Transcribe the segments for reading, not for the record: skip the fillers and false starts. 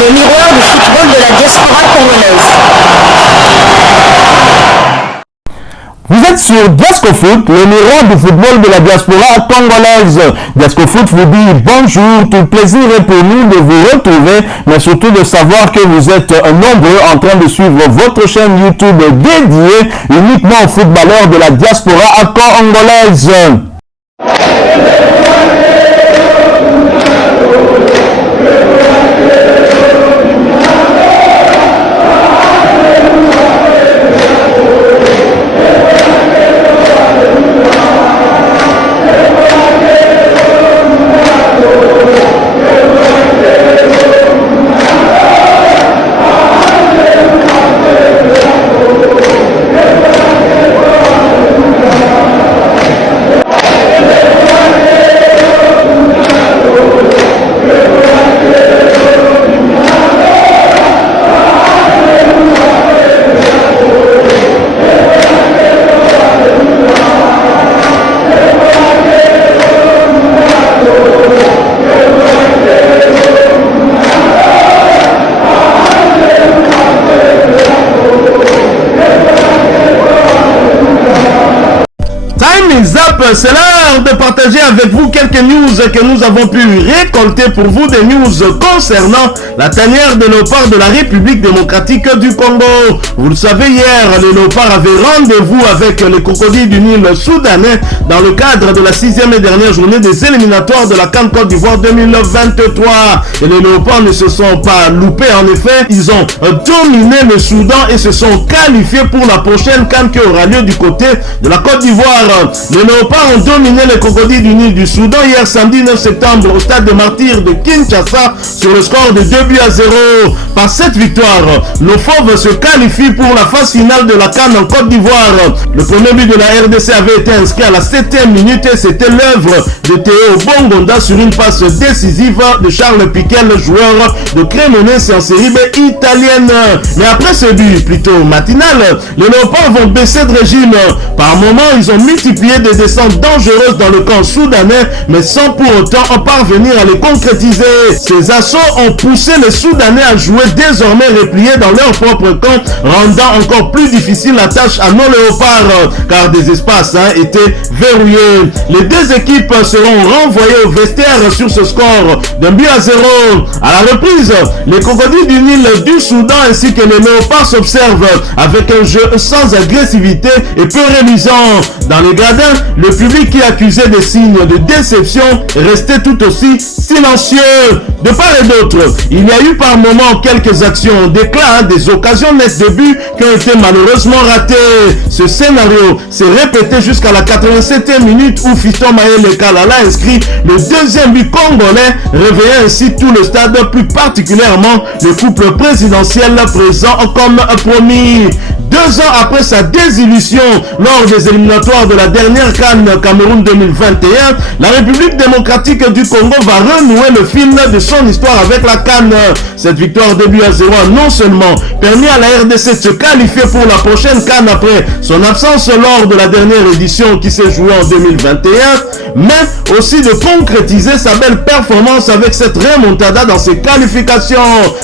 Le miroir du football de la diaspora congolaise. Vous êtes sur Diascofoot, le miroir du football de la diaspora congolaise. Diascofoot vous dit bonjour, tout plaisir est pour nous de vous retrouver, mais surtout de savoir que vous êtes nombreux en train de suivre votre chaîne YouTube dédiée uniquement aux footballeurs de la diaspora congolaise. C'est l'heure de partager avec vous quelques news que nous avons pu récolter pour vous, des news concernant la tanière de léopard de la République démocratique du Congo. Vous le savez, hier, les léopards avaient rendez-vous avec les crocodiles du Nil soudanais dans le cadre de la 6e et dernière journée des éliminatoires de la CAN Côte d'Ivoire 2023. Et les léopards ne se sont pas loupés, en effet, ils ont dominé le Soudan et se sont qualifiés pour la prochaine CAN qui aura lieu du côté de la Côte d'Ivoire. Les léopards ont dominé les crocodiles du Nil du Soudan hier samedi 9 septembre au stade des Martyrs de Kinshasa sur le score de 2-0. Par cette victoire, nos fauves se qualifient pour la phase finale de la CAN en Côte d'Ivoire. Le premier but de la RDC avait été inscrit à la 7e minute et c'était l'œuvre de Théo Bongonda sur une passe décisive de Charles Piquet, le joueur de Cremonese en série B italienne. Mais après ce but plutôt matinal, les léopards vont baisser de régime. Par moments, ils ont multiplié des descentes dangereuses dans le camp soudanais, mais sans pour autant en parvenir à les concrétiser. Ces assauts ont poussé les Soudanais à jouer désormais repliés dans leur propre camp, rendant encore plus difficile la tâche à nos léopards, car des espaces étaient verrouillés. Les deux équipes seront renvoyées au vestiaire sur ce score d'1-0. À la reprise, les crocodiles du Nil du Soudan ainsi que les léopards s'observent avec un jeu sans agressivité et peu rémisant. Dans les gradins, le public qui accusait des signes de déception restait tout aussi silencieux. De part et d'autre, il y a eu par moments quelques actions d'éclat, des occasions nettes de but qui ont été malheureusement ratées. Ce scénario s'est répété jusqu'à la 87e minute où Fiston Maël Kalala inscrit le deuxième but congolais, réveillant ainsi tout le stade, plus particulièrement le couple présidentiel présent comme promis. 2 ans après sa désillusion lors des éliminatoires de la dernière CAN Cameroun 2021, la République démocratique du Congo va renouer le fil de son histoire avec la CAN. Cette victoire 2-0 a non seulement permis à la RDC de se qualifier pour la prochaine CAN après son absence lors de la dernière édition qui s'est jouée en 2021, mais aussi de concrétiser sa belle performance avec cette remontada dans ses qualifications.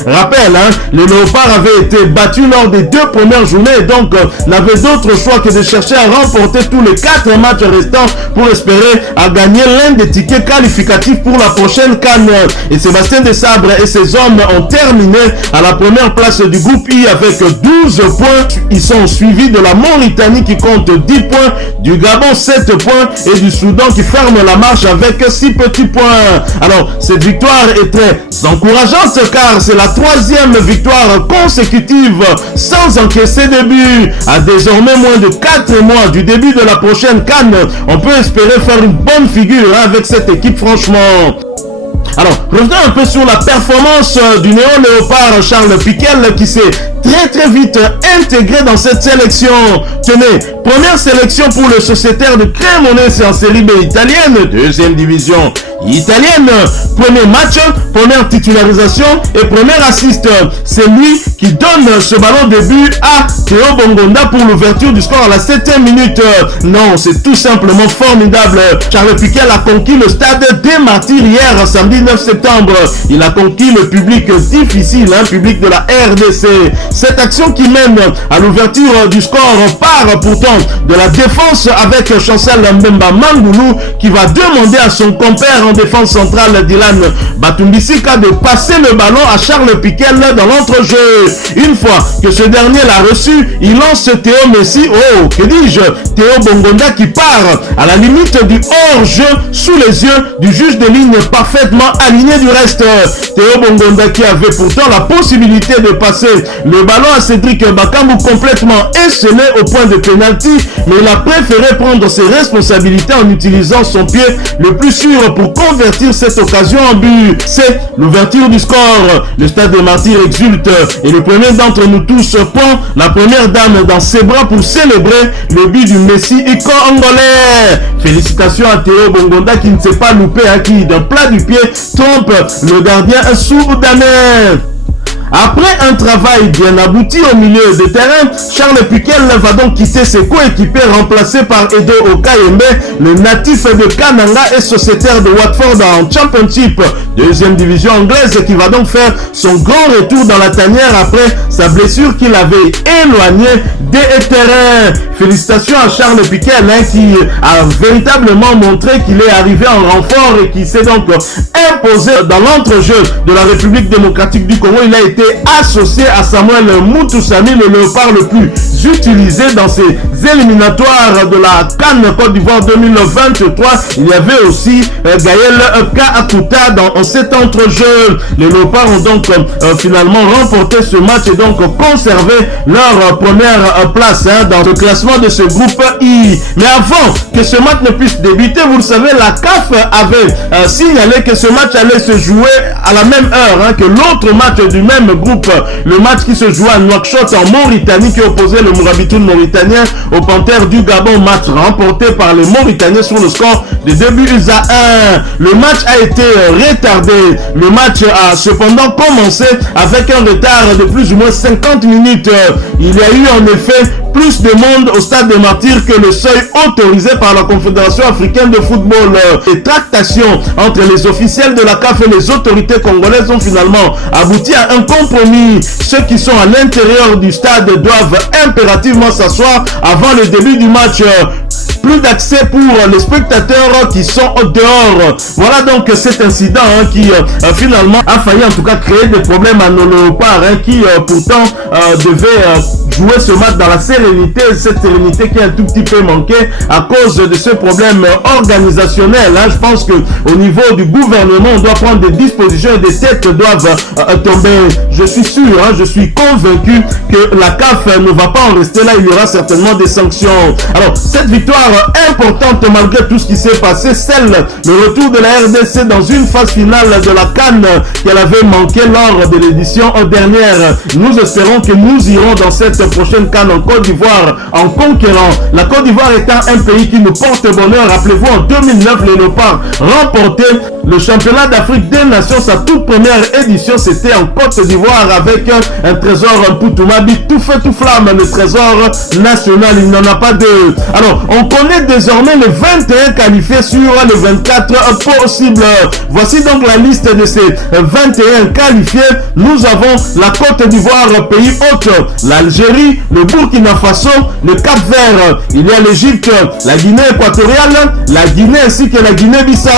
Rappel, les léopards avaient été battus lors des 2 premières journées et donc n'avaient d'autre choix que de chercher à remporter tous les 4 matchs restants pour espérer à gagner l'un des tickets qualificatifs pour la prochaine CAN. Et Sébastien Desabre et ses hommes ont terminé à la première place du groupe I avec 12 points. Ils sont suivis de la Mauritanie qui compte 10 points, du Gabon 7 points et du Soudan qui ferme la marche avec 6 petits points. Alors cette victoire est très encourageante car c'est la 3e victoire consécutive sans encaisser de but. À désormais moins de 4 mois du début de la prochaine CAN, on peut espérer faire une bonne figure avec cette équipe franchement. Alors, revenons un peu sur la performance du néo-léopard Charles Piquel qui s'est très vite intégré dans cette sélection. Tenez, première sélection pour le sociétaire de Cremonese en série B italienne, deuxième division italienne, premier match, première titularisation et premier assist. C'est lui qui donne ce ballon de but à Théo Bongonda pour l'ouverture du score à la 7e minute. Non, c'est tout simplement formidable. Charles Piquel a conquis le stade des Martyrs hier, samedi 9 septembre. Il a conquis le public difficile, public de la RDC. Cette action qui mène à l'ouverture du score part pourtant de la défense avec Chancel Mbemba Mangoulou qui va demander à son compère en défense centrale Dylan Batumbisika de passer le ballon à Charles Piquel dans l'entrejeu. Une fois que ce dernier l'a reçu, il lance Théo Messi, Théo Bongonda qui part à la limite du hors-jeu sous les yeux du juge de ligne parfaitement aligné du reste. Théo Bongonda qui avait pourtant la possibilité de passer le ballon à Cédric Bakambu complètement esselé au point de pénalty, mais il a préféré prendre ses responsabilités en utilisant son pied le plus sûr pour convertir cette occasion en but. C'est l'ouverture du score. Le stade des Martyrs exulte et le premier d'entre nous tous prend la première dame dans ses bras pour célébrer le but du Messi angolais. Félicitations à Théo Bongonda qui ne s'est pas loupé, qui d'un plat du pied trompe le gardien soudanais. Après un travail bien abouti au milieu de terrain, Charles Piquel va donc quitter ses coéquipiers remplacés par Edo Okayembe, le natif de Kananga et sociétaire de Watford en Championship, deuxième division anglaise, qui va donc faire son grand retour dans la tanière après sa blessure qui l'avait éloigné des terrains. Félicitations à Charles Piquel qui a véritablement montré qu'il est arrivé en renfort et qui s'est donc imposé dans l'entrejeu de la République démocratique du Congo. Il a été associé à Samuel Moutoussamy, le léopard le plus utilisé dans ces éliminatoires de la CAN Côte d'Ivoire 2023. Il y avait aussi Gaël Kaakuta dans cet entrejeu. Les léopards ont donc finalement remporté ce match et donc conservé leur première place dans le classement de ce groupe I. Mais avant que ce match ne puisse débuter, vous le savez, la CAF avait signalé que ce match allait se jouer à la même heure que l'autre match du même groupe, le match qui se jouait à Nouakchott en Mauritanie, qui opposait le Mourabitoun mauritanien aux Panthères du Gabon, match remporté par les Mauritaniens sur le score de 2 buts à 1. Le match a été retardé. Le match a cependant commencé avec un retard de plus ou moins 50 minutes. Il y a eu en effet plus de monde au stade des Martyrs que le seuil autorisé par la Confédération africaine de football. Les tractations entre les officiels de la CAF et les autorités congolaises ont finalement abouti à un compromis. Ceux qui sont à l'intérieur du stade doivent impérativement s'asseoir avant le début du match. Plus d'accès pour les spectateurs qui sont dehors. Voilà donc cet incident qui finalement a failli en tout cas créer des problèmes à nos léopards qui pourtant devaient jouer ce match dans la sérénité, cette sérénité qui a un tout petit peu manqué à cause de ce problème organisationnel. Je pense que au niveau du gouvernement, on doit prendre des dispositions et des têtes doivent tomber. Je suis sûr, je suis convaincu que la CAF ne va pas en rester là. Il y aura certainement des sanctions. Alors, cette victoire importante malgré tout ce qui s'est passé, le retour de la RDC dans une phase finale de la CAN qu'elle avait manqué lors de l'édition dernière. Nous espérons que nous irons dans cette prochaine CAN en Côte d'Ivoire en conquérant. La Côte d'Ivoire étant un pays qui nous porte bonheur. Rappelez-vous, en 2009, les Léopards remportaient le championnat d'Afrique des Nations. Sa toute première édition, c'était en Côte d'Ivoire avec un trésor Poutumabi, tout feu tout flamme, le trésor national. Il n'en a pas deux. Alors, on connaît désormais les 21 qualifiés sur les 24 possibles. Voici donc la liste de ces 21 qualifiés. Nous avons la Côte d'Ivoire, pays hôte, l'Algérie, le Burkina Faso, le Cap-Vert. Il y a l'Égypte, la Guinée équatoriale, la Guinée ainsi que la Guinée-Bissau.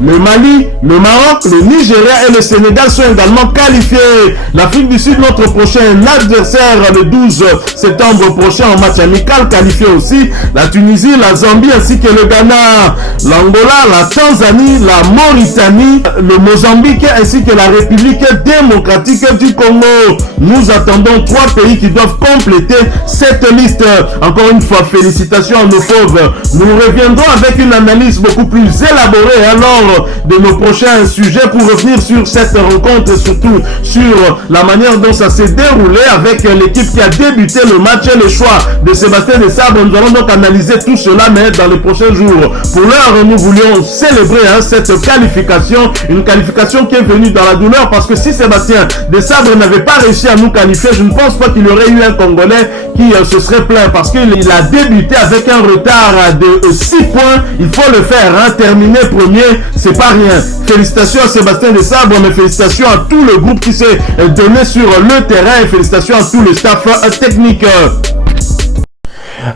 Le Mali, le Maroc, le Nigeria et le Sénégal sont également qualifiés. L'Afrique du Sud, notre prochain adversaire, le 12 septembre prochain en match amical, qualifié aussi. La Tunisie, la Zambie ainsi que le Ghana, l'Angola, la Tanzanie, la Mauritanie, le Mozambique ainsi que la République démocratique du Congo. Nous attendons 3 pays qui doivent compléter cette liste. Encore une fois, félicitations à nos fauves. Nous reviendrons avec une analyse beaucoup plus élaborée lors de nos prochains sujets pour revenir sur cette rencontre et surtout sur la manière dont ça s'est déroulé avec l'équipe qui a débuté le match et le choix de Sébastien Desabre. Nous allons donc analyser tout cela, mais dans les prochains jours. Pour l'heure, nous voulions célébrer cette qualification, une qualification qui est venue dans la douleur, parce que si Sébastien Desabre n'avait pas réussi à nous qualifier, je ne pense pas qu'il y aurait eu un Congolais qui se serait plaint, parce qu'il a débuté avec un retard de 6 points. Il faut le faire, terminer premier, c'est pas rien. Félicitations à Sébastien Desabre, mais félicitations à tout le groupe qui s'est donné sur le terrain et félicitations à tout le staff technique.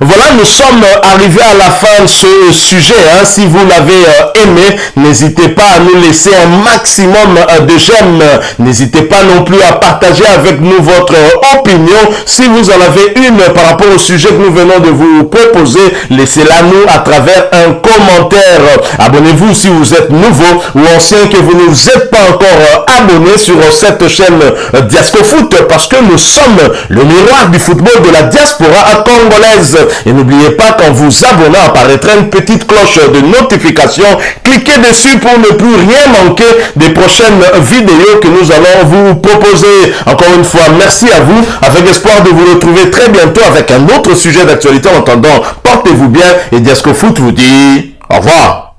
Voilà, nous sommes arrivés à la fin de ce sujet. Si vous l'avez aimé, n'hésitez pas à nous laisser un maximum de j'aime. N'hésitez pas non plus à partager avec nous votre opinion. Si vous en avez une par rapport au sujet que nous venons de vous proposer, laissez-la nous à travers un commentaire. Abonnez-vous si vous êtes nouveau ou ancien, que vous ne vous êtes pas encore abonné sur cette chaîne Diascofoot, parce que nous sommes le miroir du football de la diaspora congolaise. Et n'oubliez pas qu'en vous abonnant apparaîtra une petite cloche de notification. Cliquez dessus pour ne plus rien manquer des prochaines vidéos que nous allons vous proposer. Encore une fois, merci à vous, avec espoir de vous retrouver très bientôt avec un autre sujet d'actualité. En attendant, portez-vous bien et Diascofoot vous dit au revoir.